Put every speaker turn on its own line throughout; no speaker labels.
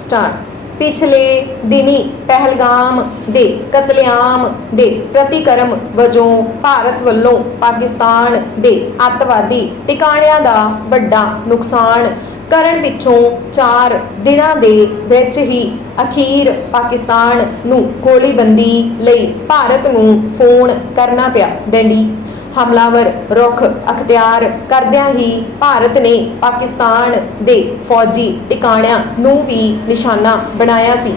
Star. ਪਿਛਲੇ ਦਿਨੀ ਪਹਿਲਗਾਮ ਦੇ ਕਤਲੇਆਮ ਦੇ ਪ੍ਰਤੀਕਰਮ ਵਜੋਂ ਭਾਰਤ ਵੱਲੋਂ ਪਾਕਿਸਤਾਨ ਦੇ ਅੱਤਵਾਦੀ ਟਿਕਾਣਿਆਂ ਦਾ ਵੱਡਾ ਨੁਕਸਾਨ ਕਰਨ ਪਿੱਛੋਂ 4 ਦਿਨਾਂ ਦੇ ਵਿੱਚ ਹੀ ਅਖੀਰ ਪਾਕਿਸਤਾਨ ਨੂੰ ਗੋਲੀਬੰਦੀ ਲਈ ਭਾਰਤ ਨੂੰ ਫੋਨ ਕਰਨਾ ਪਿਆ। ਡੰਡੀ ਹਮਲਾਵਰ, ਰੁਖ, ਅਖਤਿਆਰ ਕਰਦਿਆਂ ਹੀ ਭਾਰਤ ਨੇ ਪਾਕਿਸਤਾਨ ਦੇ ਫੌਜੀ ਟਿਕਾਣਿਆਂ ਨੂੰ ਵੀ ਨਿਸ਼ਾਨਾ ਬਣਾਇਆ ਸੀ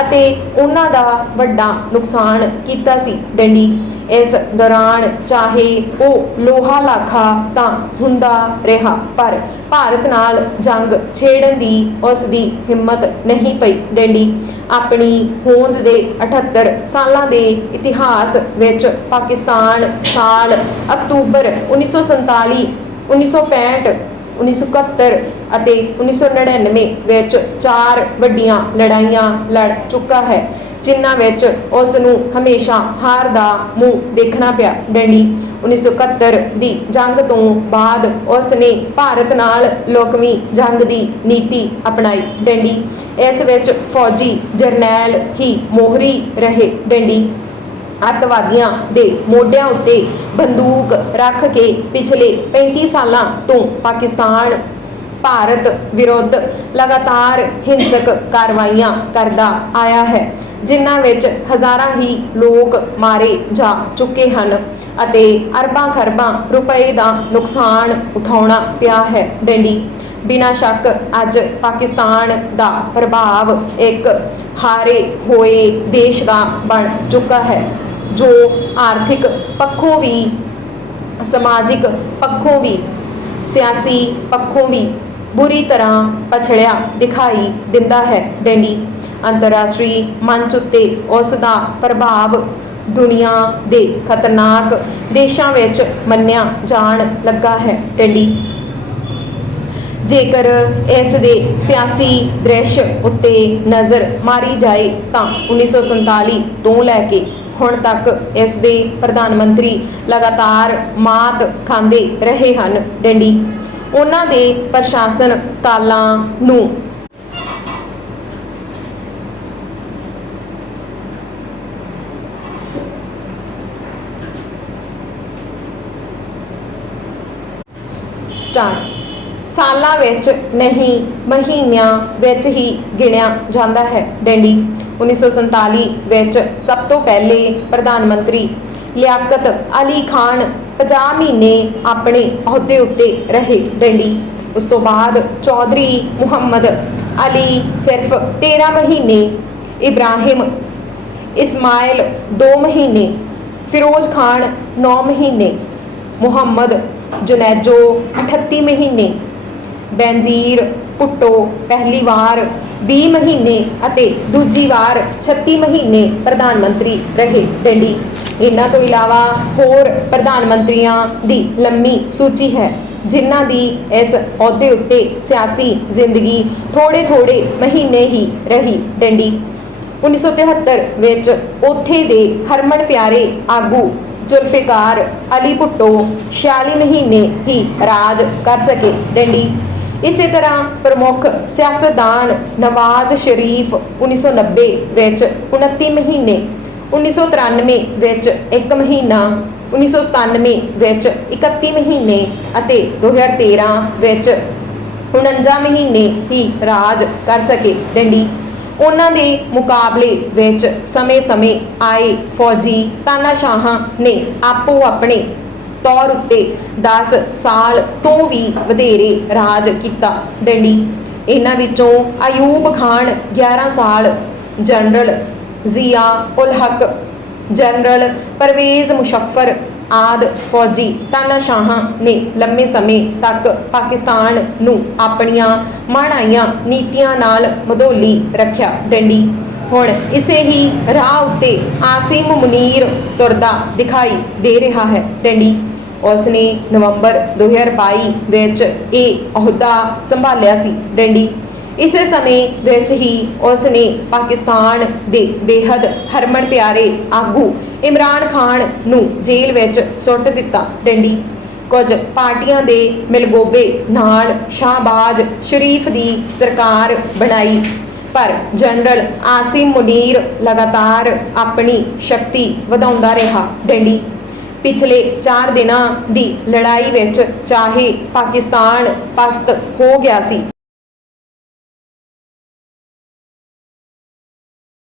ਅਤੇ ਉਹਨਾਂ ਦਾ ਵੱਡਾ ਨੁਕਸਾਨ ਕੀਤਾ ਸੀ। ਡੰਡੀ ਇਸ ਦੌਰਾਨ ਚਾਹੇ ਉਹ ਲੋਹਾ ਲਾਖਾ ਤਾਂ ਹੁੰਦਾ ਰਿਹਾ, ਪਰ ਭਾਰਤ ਨਾਲ ਜੰਗ ਛੇੜਨ ਦੀ ਉਸ ਦੀ ਹਿੰਮਤ ਨਹੀਂ ਪਈ ਡੈਂਡੀ ਆਪਣੀ ਹੋਂਦ ਦੇ 78 ਸਾਲਾਂ ਦੇ ਇਤਿਹਾਸ ਵਿੱਚ ਪਾਕਿਸਤਾਨ ਸਾਲ ਅਕਤੂਬਰ 1947 1965 1971 ਅਤੇ 1999 ਵਿੱਚ ਚਾਰ ਵੱਡੀਆਂ ਲੜਾਈਆਂ ਲੜ ਚੁੱਕਾ ਹੈ, ਜਿਨ੍ਹਾਂ ਵਿੱਚ ਉਸ ਨੂੰ ਹਮੇਸ਼ਾ ਹਾਰ ਦਾ ਮੂੰਹ ਦੇਖਣਾ ਪਿਆ। ਡੰਡੀ 1971 ਦੀ ਜੰਗ ਤੋਂ ਬਾਅਦ ਉਸ ਨੇ ਭਾਰਤ ਨਾਲ ਲੋਕਵੀਂ ਜੰਗ ਦੀ ਨੀਤੀ ਅਪਣਾਈ। ਡੰਡੀ, ਇਸ ਵਿੱਚ ਫੌਜੀ ਜਰਨੈਲ ਹੀ ਮੋਹਰੀ ਰਹੇ। ਡੰਡੀ ਅੱਤਵਾਦੀਆਂ ਦੇ ਮੋਢਿਆਂ ਉੱਤੇ ਬੰਦੂਕ ਰੱਖ ਕੇ ਪਿਛਲੇ 35 ਸਾਲਾਂ ਤੋਂ ਪਾਕਿਸਤਾਨ, ਭਾਰਤ ਵਿਰੁੱਧ ਲਗਾਤਾਰ ਹਿੰਸਕ ਕਾਰਵਾਈਆਂ ਕਰਦਾ ਆਇਆ ਹੈ, ਜਿਨ੍ਹਾਂ ਵਿੱਚ ਹਜ਼ਾਰਾਂ ਹੀ ਲੋਕ ਮਾਰੇ ਜਾ ਚੁੱਕੇ ਹਨ ਅਤੇ ਅਰਬਾਂ ਖਰਬਾਂ ਰੁਪਏ ਦਾ ਨੁਕਸਾਨ ਉਠਾਉਣਾ ਪਿਆ ਹੈ। ਡੰਡੀ, ਬਿਨਾਂ ਸ਼ੱਕ ਅੱਜ ਪਾਕਿਸਤਾਨ ਦਾ ਪ੍ਰਭਾਵ ਇੱਕ ਹਾਰੇ ਹੋਏ ਦੇਸ਼ ਦਾ ਬਣ ਚੁੱਕਾ ਹੈ। ਜੋ ਆਰਥਿਕ ਪੱਖੋਂ ਵੀ, ਸਮਾਜਿਕ ਪੱਖੋਂ ਵੀ, ਸਿਆਸੀ ਪੱਖੋਂ ਵੀ ਬੁਰੀ ਤਰ੍ਹਾਂ ਪਛੜਿਆ ਦਿਖਾਈ ਦਿੰਦਾ ਹੈ। ਡੈਂਡੀ ਅੰਤਰਰਾਸ਼ਟਰੀ ਮੰਚ ਉੱਤੇ ਉਸ ਦਾ ਪ੍ਰਭਾਵ ਦੁਨੀਆ ਦੇ ਖਤਰਨਾਕ ਦੇਸ਼ਾਂ ਵਿੱਚ ਮੰਨਿਆ ਜਾਣ ਲੱਗਾ ਹੈ। ਡੈਂਡੀ ਜੇਕਰ ਇਸ ਦੇ ਸਿਆਸੀ ਦ੍ਰਿਸ਼ ਉੱਤੇ ਨਜ਼ਰ ਮਾਰੀ ਜਾਏ ਤਾਂ 1947 ਤੋਂ ਲੈ ਕੇ ਹੁਣ ਤੱਕ ਇਸ ਦੇ ਪ੍ਰਧਾਨ ਮੰਤਰੀ ਲਗਾਤਾਰ ਮਾਤ ਖਾਂਦੇ ਰਹੇ ਹਨ। ਡੰਡੀ, ਉਹਨਾਂ ਦੇ ਪ੍ਰਸ਼ਾਸਨ ਕਾਲਾਂ ਨੂੰ ਸਟਾਰ। ਸਾਲਾਂ ਵਿੱਚ ਨਹੀਂ, ਮਹੀਨਿਆਂ ਵਿੱਚ ਹੀ ਗਿਣਿਆ ਜਾਂਦਾ ਹੈ। ਡੈਂਡੀ 1947 ਵਿੱਚ ਸਭ ਤੋਂ ਪਹਿਲੇ ਪ੍ਰਧਾਨ ਮੰਤਰੀ ਲਿਆਕਤ ਅਲੀ ਖਾਨ 50 ਮਹੀਨੇ ਆਪਣੇ ਅਹੁਦੇ ਉੱਤੇ ਰਹੇ ਡੰਡੀ ਉਸ ਤੋਂ ਬਾਅਦ ਚੌਧਰੀ ਮੁਹੰਮਦ ਅਲੀ ਸਿਰਫ 13 ਮਹੀਨੇ, ਇਬਰਾਹਿਮ ਇਸਮਾਇਲ 2 ਮਹੀਨੇ, ਫਿਰੋਜ਼ ਖਾਨ 9 ਮਹੀਨੇ, ਮੁਹੰਮਦ ਜੁਨੈਜੋ 38 ਮਹੀਨੇ ਬੈਨਜ਼ੀਰ ਭੁੱਟੋ ਪਹਿਲੀ ਵਾਰ 20 ਮਹੀਨੇ ਅਤੇ ਦੂਜੀ ਵਾਰ 36 ਮਹੀਨੇ ਪ੍ਰਧਾਨ ਮੰਤਰੀ ਰਹੇ ਡੰਡੀ। ਇਹਨਾਂ ਤੋਂ ਇਲਾਵਾ ਹੋਰ ਪ੍ਰਧਾਨ ਮੰਤਰੀਆਂ ਦੀ ਲੰਮੀ ਸੂਚੀ ਹੈ, ਜਿਨ੍ਹਾਂ ਦੀ ਇਸ ਅਹੁਦੇ ਉੱਤੇ ਸਿਆਸੀ ਜ਼ਿੰਦਗੀ ਥੋੜੇ ਥੋੜੇ ਮਹੀਨੇ ਹੀ ਰਹੀ ਡੰਡੀ। 1973 ਵਿੱਚ ਉੱਥੇ ਦੇ ਹਰਮਨ ਪਿਆਰੇ ਆਗੂ ਜ਼ੁਲਫਿਕਾਰ ਅਲੀ ਭੁੱਟੋ 46 ਮਹੀਨੇ ਹੀ ਰਾਜ ਕਰ ਸਕੇ ਡੰਡੀ। ਇਸੇ ਤਰ੍ਹਾਂ ਪ੍ਰਮੁੱਖ ਸਿਆਸਤਦਾਨ ਨਵਾਜ਼ ਸ਼ਰੀਫ 1990 ਵਿੱਚ 29 ਮਹੀਨੇ 1993 ਵਿੱਚ 1 ਮਹੀਨਾ 1997 ਵਿੱਚ 31 ਮਹੀਨੇ ਅਤੇ 2013 ਵਿੱਚ 49 ਮਹੀਨੇ ਹੀ ਰਾਜ ਕਰ ਸਕੇ ਡੰਡੀ। ਉਹਨਾਂ ਦੇ ਮੁਕਾਬਲੇ ਵਿੱਚ ਸਮੇਂ-ਸਮੇਂ ਆਏ ਫੌਜੀ ਤਾਨਾਸ਼ਾਹਾਂ ਨੇ ਆਪੋ ਆਪਣੇ ਤੌਰ ਉੱਤੇ 10 ਸਾਲ ਤੋਂ ਵੀ ਵਧੇਰੇ ਰਾਜ ਕੀਤਾ। ਡੰਡੀ, ਇਹਨਾਂ ਵਿੱਚੋਂ ਅਯੂਬ ਖਾਨ 11 ਸਾਲ, ਜਨਰਲ ਜ਼ੀਆ ਉਲ ਹਕ, ਜਨਰਲ ਪਰਵੇਜ਼ ਮੁਸ਼ੱਫਰ ਆਦ ਫੌਜੀ ਤਾਨਾਸ਼ਾਹਾਂ ਨੇ ਲੰਮੇ ਸਮੇਂ ਤੱਕ ਪਾਕਿਸਤਾਨ ਨੂੰ ਆਪਣੀਆਂ ਮਾਣਾਈਆਂ ਨੀਤੀਆਂ ਨਾਲ ਮਧੋਲੀ ਰੱਖਿਆ। ਡੰਡੀ, ਹੁਣ ਇਸੇ ਹੀ ਰਾਹ ਉੱਤੇ ਆਸਿਮ ਮੁਨੀਰ ਤੁਰਦਾ ਦਿਖਾਈ ਦੇ ਰਿਹਾ ਹੈ। ਡੰਡੀ ਉਸ ਨੇ ਨਵੰਬਰ 2022 ਵਿੱਚ ਇਹ ਅਹੁਦਾ ਸੰਭਾਲਿਆ ਸੀ ਡੰਡੀ। ਇਸੇ ਸਮੇਂ ਵਿੱਚ ਹੀ ਉਸ ਨੇ ਪਾਕਿਸਤਾਨ ਦੇ ਬੇਹੱਦ ਹਰਮਨ ਪਿਆਰੇ ਆਗੂ ਇਮਰਾਨ ਖਾਨ ਨੂੰ ਜੇਲ੍ਹ ਵਿੱਚ ਸੁੱਟ ਦਿੱਤਾ ਡੰਡੀ। ਕੁਝ ਪਾਰਟੀਆਂ ਦੇ ਮਿਲਗੋਬੇ ਨਾਲ ਸ਼ਾਹਬਾਜ਼ ਸ਼ਰੀਫ ਦੀ ਸਰਕਾਰ ਬਣਾਈ, ਪਰ ਜਨਰਲ ਆਸਿਮ ਮੁਨੀਰ ਲਗਾਤਾਰ ਆਪਣੀ ਸ਼ਕਤੀ ਵਧਾਉਂਦਾ ਰਿਹਾ ਡੈਂਡੀ। ਪਿਛਲੇ 4 ਦਿਨਾਂ ਦੀ ਲੜਾਈ ਵਿੱਚ ਚਾਹੇ ਪਾਕਿਸਤਾਨ ਪਸਤ ਹੋ ਗਿਆ ਸੀ।